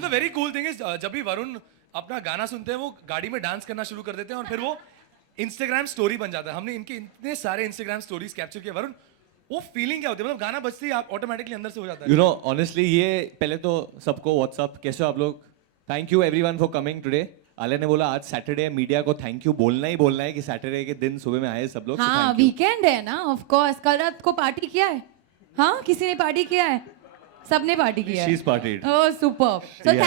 The very cool thing is जब भी वरुण अपना गाना सुनते हैं वो गाड़ी में डांस करना शुरू कर देते हैं और फिर वो इंस्टाग्राम स्टोरी बन जाता है. हमने इनके इतने सारे इंस्टाग्राम स्टोरीज कैप्चर किए. वरुण वो फीलिंग क्या होती है, मतलब गाना बजते ही आप ऑटोमेटिकली अंदर से हो जाता है. You know, honestly, ये पहले तो सबको व्हाट्सअप कैसे हो आप लोग. Thank you everyone for coming today. Alia ने बोला आज सैटरडे है, मीडिया को थैंक यू बोलना ही बोलना है कि सैटरडे के दिन सुबह में आए सब लोग. हाँ वीकेंड है ना, ऑफ कोर्स. कल रात को पार्टी किया है? हाँ किसी ने पार्टी किया है? सबने पार्टी किया है. She's partied. Oh superb. So Yes.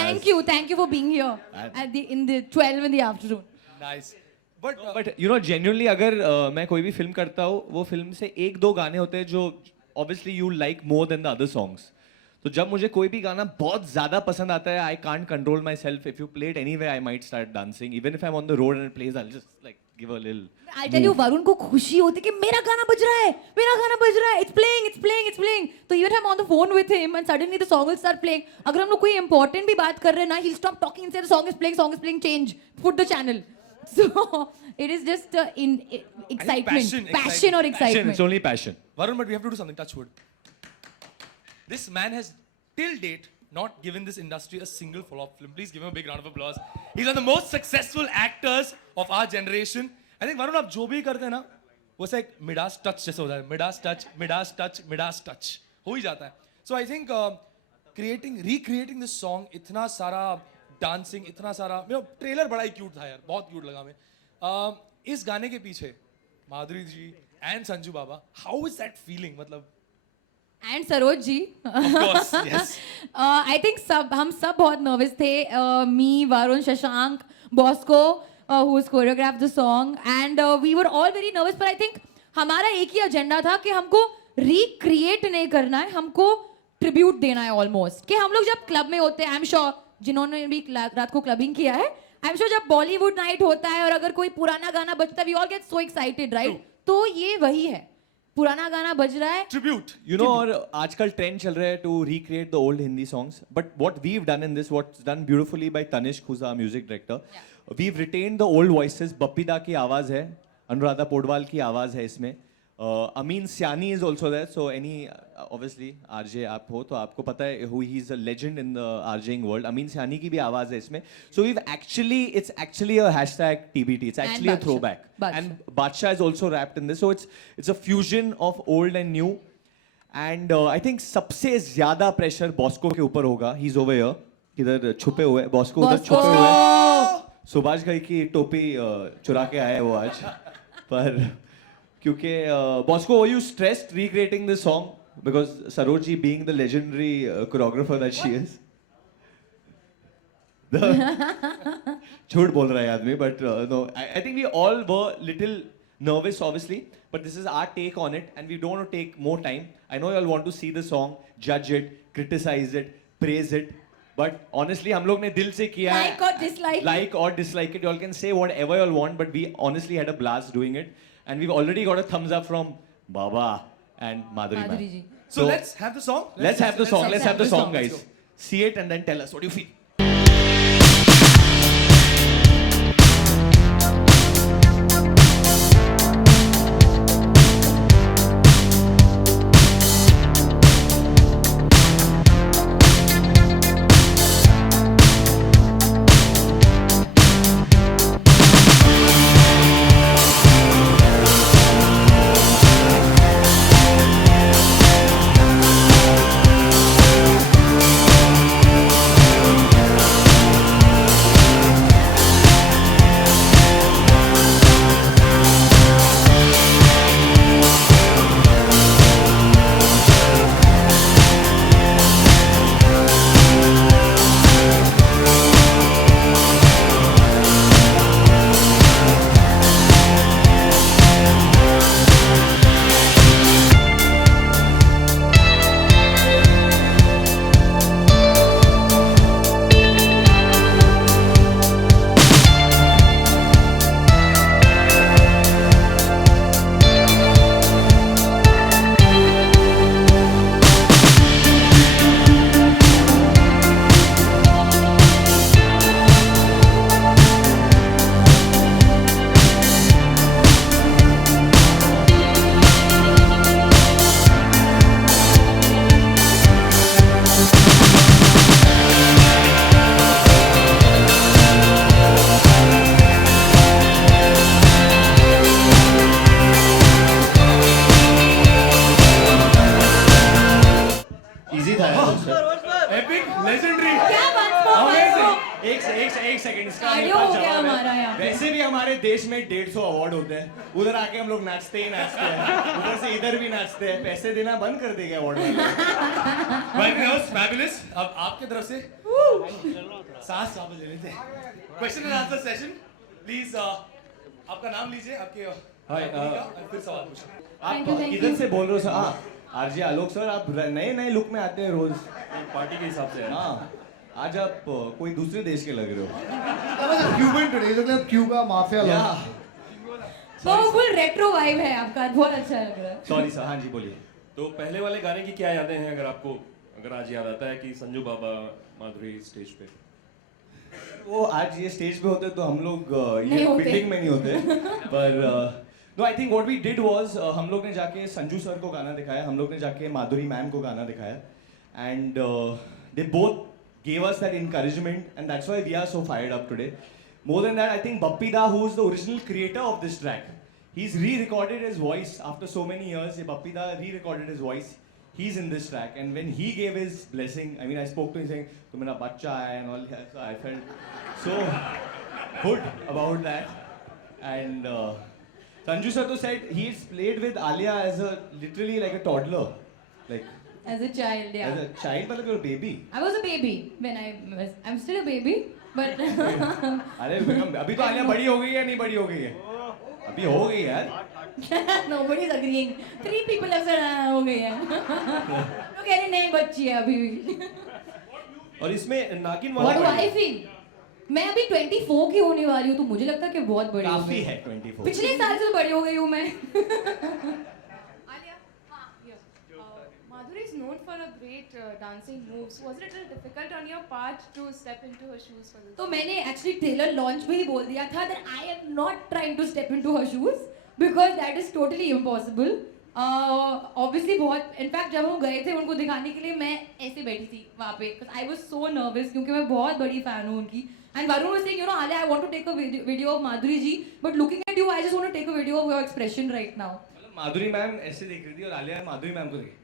thank you for being here at the 12 in the afternoon. Nice. But you know genuinely अगर मैं कोई भी फिल्म करता हूँ वो फिल्म से एक दो गाने होते हैं जो obviously you like more than the other songs. तो जब मुझे कोई भी गाना बहुत ज्यादा पसंद आता है I can't control my self. If you play it anywhere I might start dancing. Even if I am on the road and it plays I just like give a little. I'll tell you, Varun को खुशी होती है कि मेरा गाना बज रहा है, मेरा गाना बज रहा है. It's playing, it's playing, it's playing. तो even I'm on the phone with him and suddenly the song will start playing. अगर हम लोग कोई important भी बात कर रहे हैं ना, he'll stop talking and say the song is playing, change, put the channel. So it is just excitement, passion or excitement. It's only passion. Varun, but we have to do something. Touch wood. This man has till date not given this industry a single flop film. Please give him a big round of applause. He's one of the most successful actors of our generation. I think Varun, आप जो भी करते हैं ना वो से एक Midas touch जैसे होता है. मिडास टच हो ही जाता है. So I think recreating this song, इतना सारा डांसिंग, इतना सारा, ट्रेलर बड़ा ही क्यूट था यार, बहुत क्यूट लगा हमें. इस गाने के पीछे Madhuri ji and Sanju Baba, how is that feeling? मतलब And Saroj ji. of course, yes. I think हम सब बहुत नर्वस थे. Me, Varun, Shashank, Bosco, who's choreographed the song, and we were all very nervous. But I think हमारा एक ही एजेंडा था कि हमको recreate नहीं करना है, हमको ट्रिब्यूट देना है ऑलमोस्ट. कि हम लोग जब क्लब में होते हैं, आई एम श्योर जिन्होंने भी रात को क्लबिंग किया है, आई एम श्योर जब बॉलीवुड नाइट होता है और अगर कोई पुराना गाना बजता है, we all get so excited, right? तो ये वही है, पुराना गाना बज रहा है, ट्रिब्यूट. You know, और आजकल ट्रेंड चल रहा है to recreate the old Hindi songs. But what we've done in this, what's done beautifully by Tanishq, who's our music director, we've retained the old voices. Bappi दा की आवाज है, अनुराधा पोडवाल की आवाज है इसमें. Amin Siani is also there. So obviously RJ आप हो तो आपको पता है who he's a legend in the RJing world. Amin Siani की भी आवाज है इसमें. So it's actually a hashtag TBT. It's actually a throwback. And Badshah is also wrapped in this. So it's a fusion of old and new. And I think सबसे ज्यादा pressure Bosco के ऊपर होगा. He's over here. इधर छुपे हुए Bosco उधर छुपे हुए. सुभाष घई की टोपी चुरा के आया है वो आज. पर क्योंकि Bosco, were you stressed recreating this song? Because Saroji being the legendary choreographer that she is. झूठ बोल रहा है आदमी, but no, I think we all were little nervous obviously, but this is our take on it and we don't want to take more time. I know you all want to see the song, judge it, criticize it, praise it, but honestly हम लोग ने दिल से किया है. Like or dislike it, you all can say whatever you all want, but we honestly had a blast doing it. And we've already got a thumbs up from Baba and Madhuri ma'am. So let's have the song. Let's have the song, guys. See it and then tell us what you feel. Epic, legendary. क्या once more, once more? एक second इसका Cardio मेरे पास हो गया जवाब है। हमारा यहाँ पे। वैसे भी हमारे देश में 150 अवार्ड होते हैं, उधर आके हम लोग नाचते ही नाचते हैं, उधर से इधर भी नाचते हैं, पैसे देना बंद कर देंगे अवार्ड वाले। Well, that was fabulous. अब आपके तरफ से सांस वापस ले लेते हैं। Question and answer session. Please, आपका नाम लीजिए, आपके Hi, और फिर सवाल पूछें। Thank you, आप thank किधर you. से बोल रहे हो सर? हाँ, आरजे आलोक सर, आप नए नए लुक में आते हैं रोज पार्टी के हिसाब से। हाँ, आज आप कोई दूसरे देश के लग रहे हो। Cuban today, look like Cuba mafia. Yeah. तो फुल रेट्रो वाइब है आपका, बहुत अच्छा लग रहा है। सॉरी सर, हाँ जी बोलिए। तो पहले वाले गाने की क्या यादें हैं, अगर आपको अगर आज याद आता है कि संजू बाबा माधुरी स्टेज पे? वो आज ये स्टेज पे होते तो हम लोग नहीं ये होते। बिल्डिंग में नहीं होते पर no I think what we did was हम लोग ने जाके संजू सर को गाना दिखाया, हम लोग ने जाके माधुरी मैम को गाना दिखाया and they both gave us that encouragement and that's why we are so fired up today. More than that, I think Bappi Da, who is the original creator of this track, he's re-recorded his voice after so many years. Bappi Da re-recorded his voice. He's in this track, and when he gave his blessing, I mean, I spoke to him saying, "Tu mera bachcha hai," and all that. So I felt so good about that. And Sanju sir to said he's played with Alia as a literally like a toddler, like As a child, yeah. as a child, but like a baby. I was a baby when I'm still a baby, but अरे अभी तो आलिया बड़ी हो गई है, नहीं बड़ी हो गई है? अभी हो गई यार। nobody's agreeing. 3 people have said हो गई है। तो कह रहे नहीं बच्ची है अभी भी। और इसमें नागिन What do वाला I feel? मैं अभी 24 की होने वाली हूँ, तो मुझे लगता है कि बहुत बड़ी हो काफी गई। है 24। पिछले साल से तो बड़ी हो गई हूँ मैं। Alia, Madhuri is known for a great dancing moves. Was it a little difficult on your part to step into her shoes for this? तो मैंने एक्चुअली ट्रेलर लॉन्च में ही बोल दिया था that I am not trying to step into her shoes because that is totally impossible. Obviously बहुत in fact जब हम गए थे उनको दिखाने के लिए मैं ऐसे बैठी थी वहाँ पे because I was so nervous क्योंकि मैं बहुत बड़ी फैन हूँ उनकी and Varun was saying you know Alia I want to take a video of Madhuri ji but looking at you I just want to take a video of your expression right now. मतलब माधुरी ma'am ऐसे देख रही थी और आलिया माधुरी ma'am को देख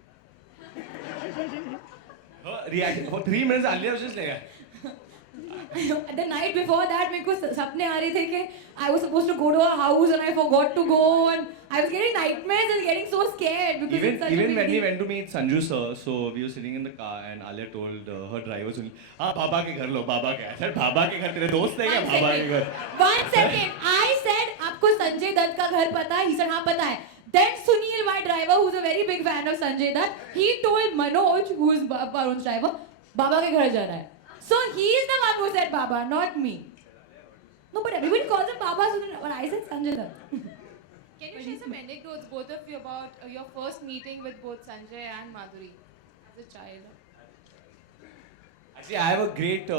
react for 3 minutes Alia was just like The night before that मेरे को सपने आ रहे थे कि I was supposed to go to her house and I forgot to go and I was getting nightmares and getting so scared because it's such a even big when we deal. went to meet Sanju sir, so we were sitting in the car and Alia told her driver Sunil, हाँ बाबा के घर लो, बाबा के sir बाबा के घर तेरे दोस्त है क्या One बाबा के second. घर 1 second. I said आपको संजय दत्त का घर पता है? He said हाँ पता है. Then Sunil, my driver, who's a very big fan of Sanjay Dutt, he told Manoj, who is Varun's driver, बाबा के घर जाना है. So he is the one who said Baba, not me. No, but everybody calls him Baba, but I said Sanjay Dutt. Can you share some anecdotes, both of you, about your first meeting with both Sanjay and Madhuri as a child? Actually, I have a great.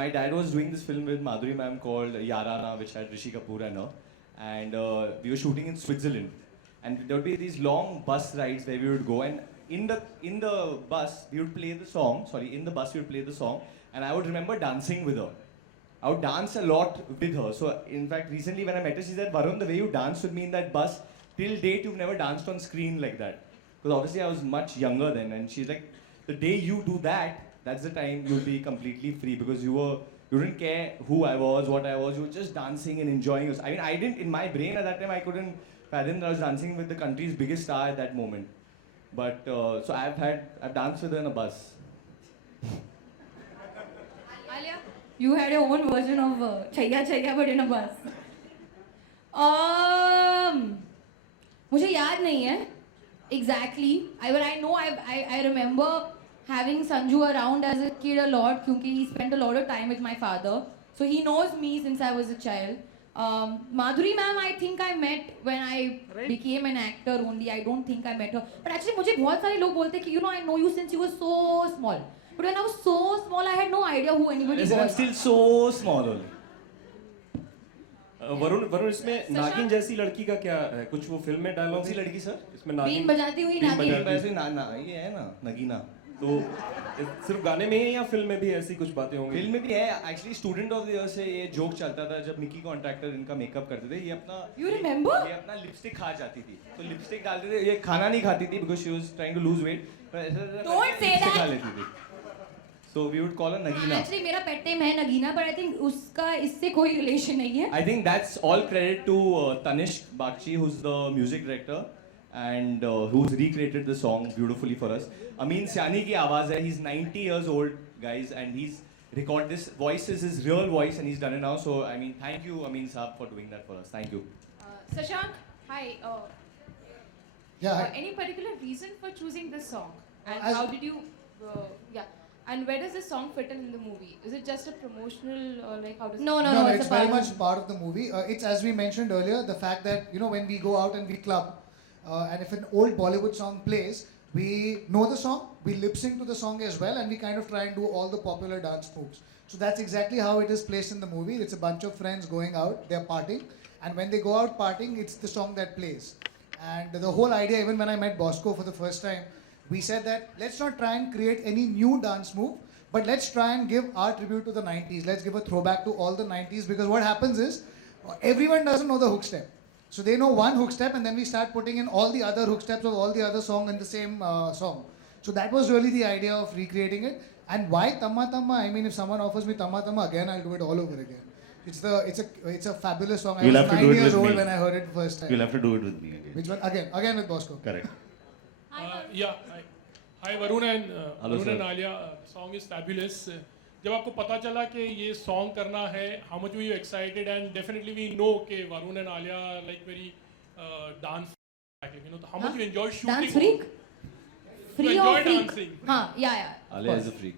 My dad was doing this film with Madhuri ma'am called Yarana, which had Rishi Kapoor and her, and we were shooting in Switzerland, and there would be these long bus rides where we would go, and in the bus we would play the song. Sorry, in the bus we would play the song, and I would remember dancing with her. I would dance a lot with her. So in fact, recently when I met her, she said, "Varun, the way you danced with me in that bus, till date you've never danced on screen like that." Because obviously I was much younger then, and she's like, "The day you do that, that's the time you'll be completely free because you didn't care who I was, what I was. You were just dancing and enjoying it." I mean, I didn't in my brain at that time. I couldn't fathom that I was dancing with the country's biggest star at that moment. But so I've danced with her in a bus. Alia, You had your own version of Chaiya Chaiya but in a bus. मुझे याद नहीं है exactly. I know I remember having Sanju around as a kid a lot क्योंकि he spent a lot of time with my father. So he knows me since I was a child. Madhuri ma'am, I think I met when I became an actor only. I don't think I met her. But actually मुझे बहुत सारे लोग बोलते हैं कि you know I know you since you were so small. But when I was so small, I had no idea who anybody Listen, I'm was. still so small only. Varun इसमें नागिन जैसी लड़की का क्या है? कुछ वो फिल्म में डायलॉग कौन सी लड़की सर? इसमें बीन नागिन बजाती हुई बीन नागिन। बजाती- वैसे ना ये है ना नगीना। तो सिर्फ गाने में ही या फिल्म में भी ऐसी कुछ बातें होंगी? फिल्म में भी है actually student of the year से ये जोक चलता था जब मिकी कॉन्ट्रैक्टर इनका मेकअप करते थे ये अपना You remember? ये अपना लिपस्टिक खा जाती थी तो लिपस्टिक डालते थे ये खाना नहीं खाती थी because she was trying to lose weight Don't say that. खा लेती थी So we would call her Nagina. Actually, मेरा pet name है नगीना, but I think उसका इससे कोई relation नहीं है. I think that's all credit to Tanishq Bakshi, who's the music director and who's recreated the song beautifully for us. Amin Siani की आवाज है. He's 90 years old, guys, and he's recorded this voice is his real voice, and he's done it now. So I mean, thank you, Amin Saab, for doing that for us. Thank you. Shashank, hi. Yeah, Any particular reason for choosing this song? And As- how did you, yeah. And where does this song fit in the movie? Is it just a promotional or like how does No, it no, no, it's it's a very part. much part of the movie. It's as we mentioned earlier, the fact that when we go out and we club, and if an old Bollywood song plays, we know the song, we lip sync to the song as well, and we kind of try and do all the popular dance moves. So that's exactly how it is placed in the movie. It's a bunch of friends going out, they're partying, and when they go out partying, it's the song that plays. And the whole idea, even when I met Bosco for the first time, we said that let's not try and create any new dance move, but let's try and give our tribute to the 90s. Let's give a throwback to all the 90s, because what happens is everyone doesn't know the hook step. So they know one hook step, and then we start putting in all the other hook steps of all the other song in the same song. So that was really the idea of recreating it. And why Tamma Tamma? I mean, if someone offers me Tamma Tamma again, I'll do it all over again. It's a fabulous song. You'll I have was to do 9 it years with old me. when I heard it first time. You'll have to do it with me again. Which one? Again with Bosco. Correct. Yeah. Hi Varun and Hello, Varun sir. and Alia. Song is fabulous. जब आपको पता चला कि ये song करना है, how much were you excited? And definitely we know कि Varun and Alia are like very dance, how much you enjoy shooting. Dance freak? Free You or enjoy freak? dancing. हाँ, yeah. of Alia is course. a freak.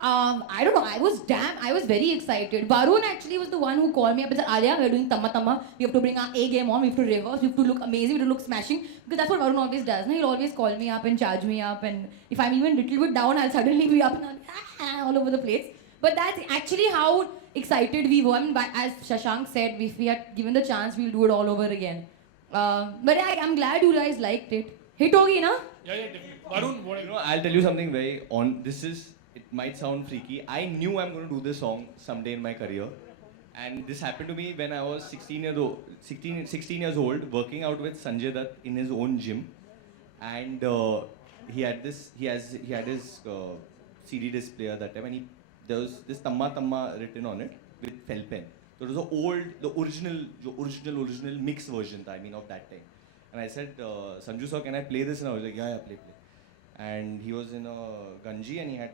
I don't know. I was very excited. Varun actually was the one who called me up and said, Alia, we're doing Tamma Tamma. We have to bring our A game on. We have to rehearse. We have to look amazing. We have to look smashing. Because that's what Varun always does. No? He'll always call me up and charge me up. And if I'm even a little bit down, I'll suddenly be up and all over the place. But that's actually how excited we were. I mean, as Shashank said, if we had given the chance, we'll do it all over again. But I'm glad you guys liked it. Hit hogi, na? Yeah, definitely. Varun, what I'll tell you something very on. It might sound freaky. I knew I'm going to do this song someday in my career. And this happened to me when I was 16 years old, working out with Sanjay Dutt in his own gym. And he had his CD disc player that time, and there was this Tamma Tamma written on it with fell pen. So it was the original mix version, I mean, of that time. And I said, Sanju sir, can I play this? And I was like, yeah, play. And he was in a Ganji, and he had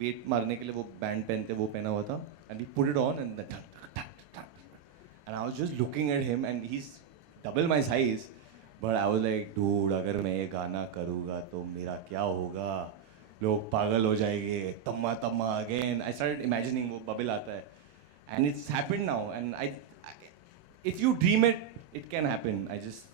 weight मारने के लिए वो band पहनते वो पहना हुआ था, and we put it on, and and I was just looking at him, and he's double my size, but I was like, dude, अगर मैं ये गाना करूँगा तो मेरा क्या होगा? लोग पागल हो जाएंगे. Tamma Tamma again. I started imagining वो bubble आता है, and it's happened now, and if you dream it, it can happen. A that's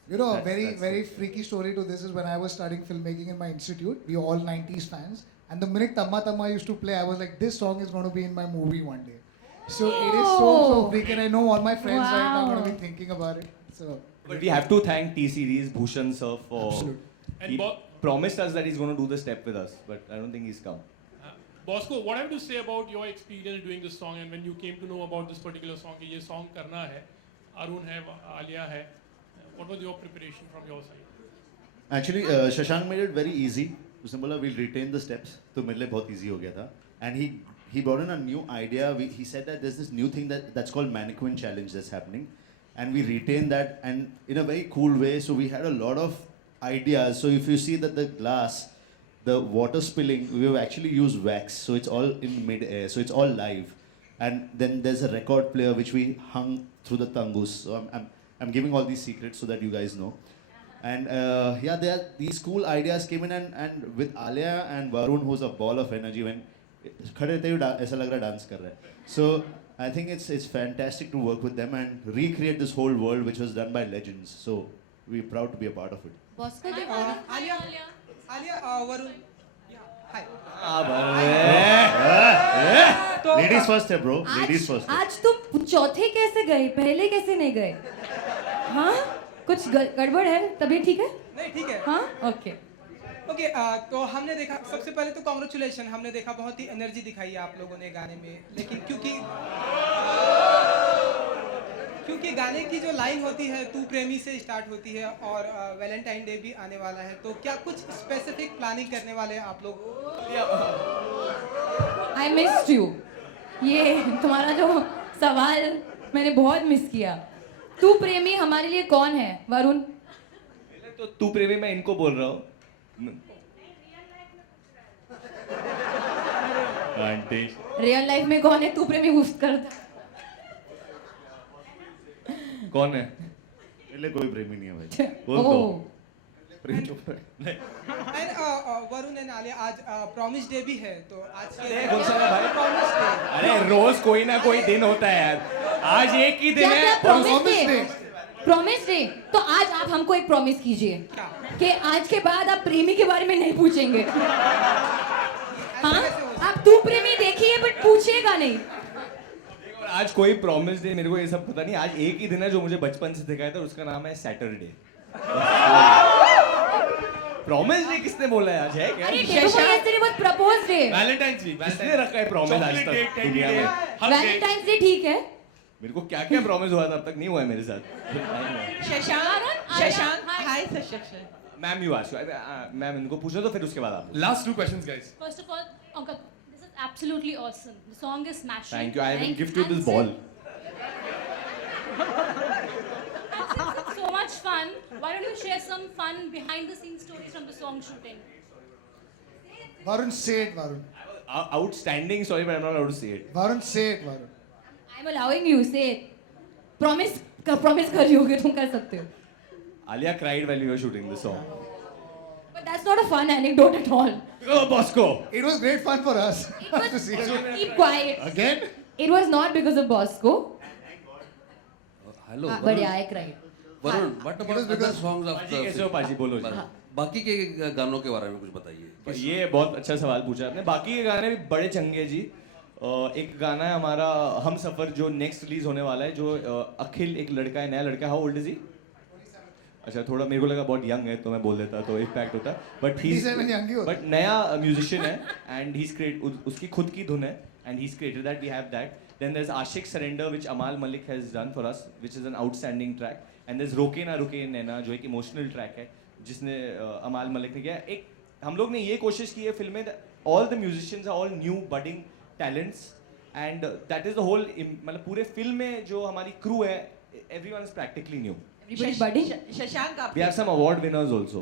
very it. freaky story to this is when I was studying filmmaking in my institute. We were all 90s fans. And the minute Tamma Tamma used to play, I was like, this song is going to be in my movie one day. So it is so freaky. And I know all my friends right now are going to be thinking about it. So But we have to thank T-Series, Bhushan sir, for... Absolute. And He Bo- promised us that he's going to do the step with us, but I don't think he's come. Bosco, what have you to say about your experience doing this song and when you came to know about this particular song कि ये song करना है, Arun है, Alia है, what was your preparation from your side? Actually, Shashank made it very easy. उसने बोला we'll retain the steps, तो मेरे लिए बहुत easy हो गया था. And he brought in a new idea. He said that there's this new thing that's called mannequin challenge that's happening, and we retain that and in a very cool way. So we had a lot of ideas. So if you see that the glass, the water spilling, we've actually used wax, so it's all in mid-air, so it's all live. And then there's a record player which we hung through the tangus. So I'm giving all these secrets so that you guys know. And these cool ideas came in, and with Alia and Varun, who's a ball of energy, when खड़े रहते हुए ऐसा लग रहा dance कर रहा है. So I think it's fantastic to work with them and recreate this whole world which was done by legends. So we're proud to be a part of it. Bosco, Alia, Varun. Hi. Ladies first है bro. Ladies first. आज तुम चौथे कैसे गए? पहले कैसे नहीं गए? हाँ? कुछ गड़बड़ है? तबीयत ठीक है? नहीं ठीक है. हाँ? ओके. ओके, तो हमने देखा, सबसे पहले तो कॉन्ग्रेचुलेशन, हमने देखा बहुत ही एनर्जी दिखाई है आप लोगों ने गाने में, लेकिन क्योंकि क्योंकि गाने की जो लाइन होती है तू प्रेमी से स्टार्ट होती है और वैलेंटाइन डे भी आने वाला है, तो क्या कुछ स्पेसिफिक प्लानिंग करने वाले हैं आप लोग? I missed you. ये तुम्हारा जो सवाल मैंने बहुत मिस किया। तू प्रेमी हमारे लिए कौन है वरुण? तो तू प्रेमी मैं इनको बोल रहा हूँ। आंटी रियल लाइफ में कौन है तू प्रेमी घुस करता? कौन है? मेरे लिए कोई प्रेमी नहीं है भाई। बोल दो। ओह, प्रेम चोपड़ा है। एंड वरुण एंड आलिया, आज प्रॉमिस डे भी है, तो आज के कौन सा है भाई? Promise day. अरे रोज कोई ना कोई दिन होता है यार, आज एक ही दिन क्या है। क्या promise promise day? day। Promise day. तो आज आप हमको एक प्रॉमिस कीजिए कि आज के बाद आप प्रेमी के बारे में नहीं पूछेंगे। हाँ, आप तू प्रेमी देखिए बट पूछिएगा नहीं। और आज कोई प्रॉमिस डे, मेरे को ये सब पता नहीं। आज एक ही दिन है जो मुझे बचपन से सिखाया था, उसका नाम है सैटरडे। प्रॉमिस डे किसने बोला है? आज है क्या? अरे देखो yesterday was propose day. Valentine's week, किसने रखा है प्रॉमिस आज तक दुनिया में? वैलेंटाइंस डे ठीक है। मेरे को क्या क्या प्रॉमिस हुआ था अब तक नहीं हुआ है मेरे साथ। Shashank, hi Shashank. Ma'am you ask, ma'am इनको पूछो तो फिर उसके बाद आप। Last two questions, guys. First of all, Uncle, this is absolutely awesome. The song is smashing. Thank you. I will And- gift you and this since- ball. And since it's so much fun, why don't you share some fun behind the scenes stories from the song shooting? Varun, say it, Varun. Outstanding. Sorry, but I'm not allowed to say it. Varun, say it, Varun. I'm allowing you, say it. Promise कर रही होगे, तुम कर सकते हो। Alia cried while we were shooting the song. But that's not a fun anecdote at all. Oh, Bosco. It was great fun for us It was, to see it. keep quiet. Again? It was not because of Bosco. Hello But yeah, I cried. Varun, what was about because- other songs of पाजी कैसे हो पाजी? बोलो जी। बाकी के गानों के बारे में कुछ बताइए। ये बहुत अच्छा सवाल पूछा आपने। बाकी के गाने भी बड़े चंगे जी। एक गाना है हमारा हम सफर जो नेक्स्ट रिलीज होने वाला है, जो अखिल एक लड़का है, नया लड़का है। How old is he? अच्छा, थोड़ा मेरे को लगा बहुत यंग है तो मैं बोल देता तो इम्पैक्ट होता, बट ही 27 young ही होता। बट नया म्यूजिशियन है एंड ही उसकी खुद की धुन है and he created that, we have that. Then there is Aashiq surrender which Amaal Malik has done for us, which is an outstanding track. And there is रोके ना रुके नैना जो एक इमोशनल ट्रैक है जिसने अमाल मलिक ने किया। एक हम लोग ने ये कोशिश की है फिल्म में, all the musicians are all new budding talents and that is the whole, मतलब पूरे फिल्म में जो हमारी क्रू है, everyone is practically new. Everybody budding. Shashank, आप We have some award winners also.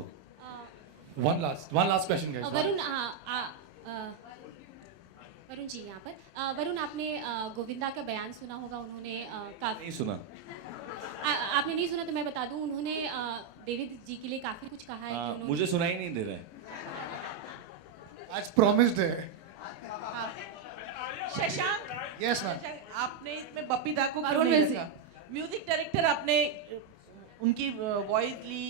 One last question, guys. Varun, Varun ji यहाँ पर। वरुण, आपने गोविंदा का बयान सुना होगा। उन्होंने काफी नहीं सुना। आपने नहीं सुना तो मैं बता दूं, उन्होंने डेविड जी के लिए काफी कुछ कहा है कि उन्होंने मुझे सुनाई नहीं दे रहा है। आज promised है। Shashank, Yes, ma'am. आपने इसमें बप्पी दा को क्यों वरुण नहीं will रखा? म्यूजिक डायरेक्टर आपने उनकी वॉइस ली,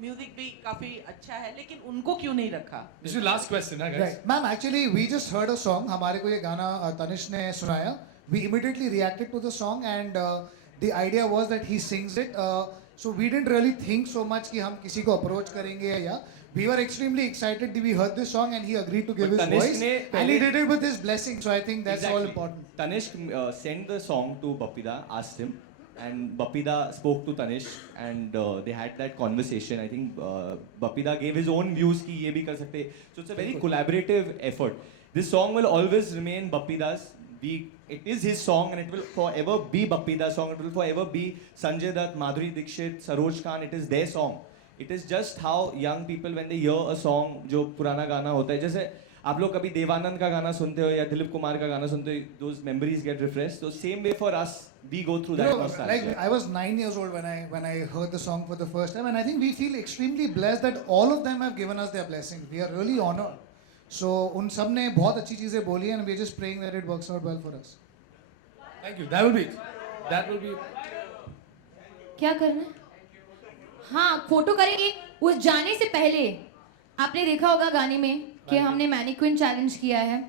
म्यूजिक भी काफी अच्छा है, लेकिन उनको क्यों नहीं रखा? This is your last question, huh, guys? Right. Ma'am, actually, we just heard a song. हमारे को ये गाना तनिष ने सुनाया. We immediately reacted to the song and the idea was that he sings it. So we didn't really think so much कि हम किसी को approach करेंगे या. We were extremely excited that we heard this song and he agreed to give But his Tanishq voice. ने And he did it with his blessing. So I think that's all Exactly. important. Tanishq sent the song to Bappida, asked him, and Bappida spoke to Tanishq, and they had that conversation. I think Bappida gave his own views कि ये भी कर सकते. So it's a very collaborative effort. This song will always remain Bappida's. It is his song and it will forever be Bappida's song. It will forever be Sanjay Dutt, Madhuri Dixit, Saroj Khan. It is their song. It is just how young people when they hear a song जो पुराना गाना होता है, जैसे आप लोग कभी देवानंद का गाना सुनते हो या दिलीप कुमार का गाना सुनते हो, those memories get refreshed. So same way for us, we go through You that know, nostalgia. like I was 9 years old when I heard the song for the first time, and I think we feel extremely blessed that all of them have given us their blessings. We are really honored. So उन सब ने बहुत अच्छी चीजें बोली and we're just praying that it works out well for us. Thank you. That will be it. That will be it. क्या करना है? हाँ, फोटो करेंगे। उस जाने से पहले आपने देखा होगा गाने में कि हमने मैनिक्विन चैलेंज किया है,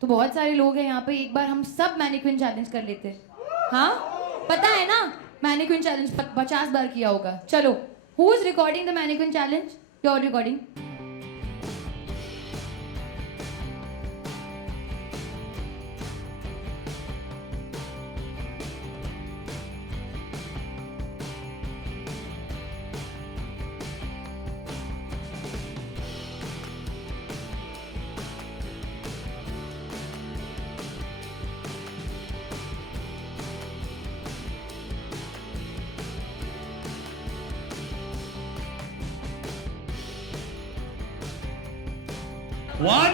तो बहुत सारे लोग हैं यहाँ पे। एक बार हम सब मैनिक्विन चैलेंज कर लेते हैं। हाँ, पता है ना, मैनिक्विन चैलेंज 50 बार किया होगा। चलो, who is recording the mannequin challenge? Your recording. One.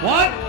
One.